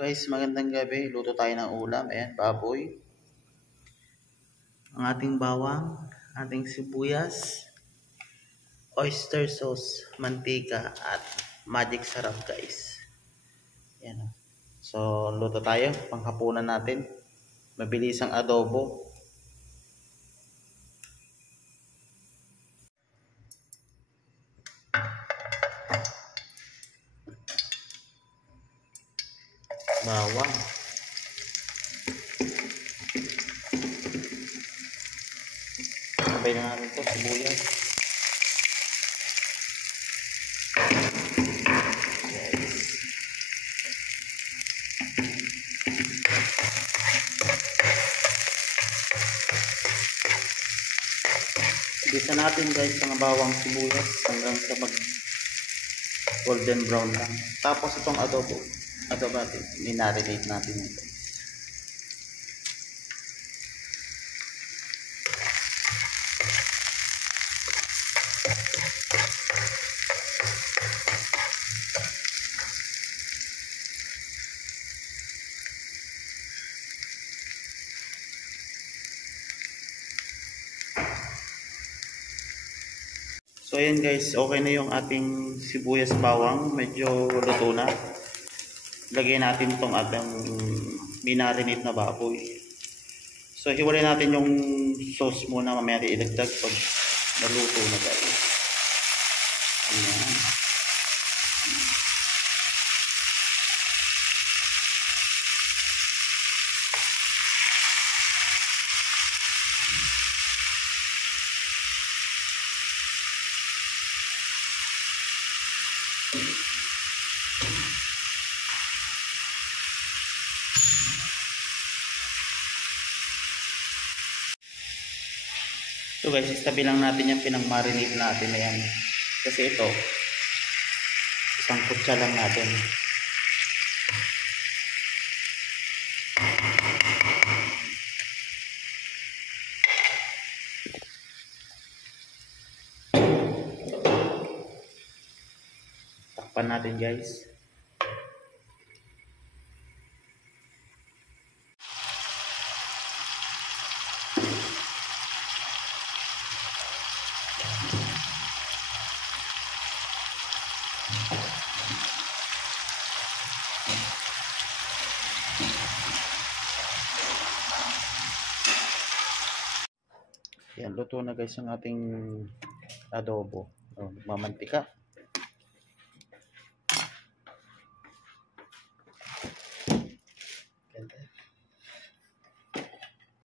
Guys, magandang gabi. Luto tayo ng ulam. Ayan, baboy. Ang ating bawang, ating sibuyas, oyster sauce, mantika, at magic sarap guys. Ayan. So, luto tayo. Panghapunan natin. Mabilis ang adobo. Bawang. Sabay na natin ito, sibuyas. Bisa natin guys ang bawang sibuyas hanggang sa mag golden brown lang. Tapos itong adobo natin, minarinate natin ito. So ayan guys, okay na yung ating sibuyas bawang, medyo luto na. Lagyan natin itong ating minarinate na baboy. So hiwalay natin yung sauce muna, mamaya ilagdag pag naluto na guys. Ayan. So guys, istabi lang natin yung pinang-marinate natin na yan. Kasi ito, isang kutsa lang natin. Takpan natin guys. Yan, luto na guys ang ating adobo. Mamantika.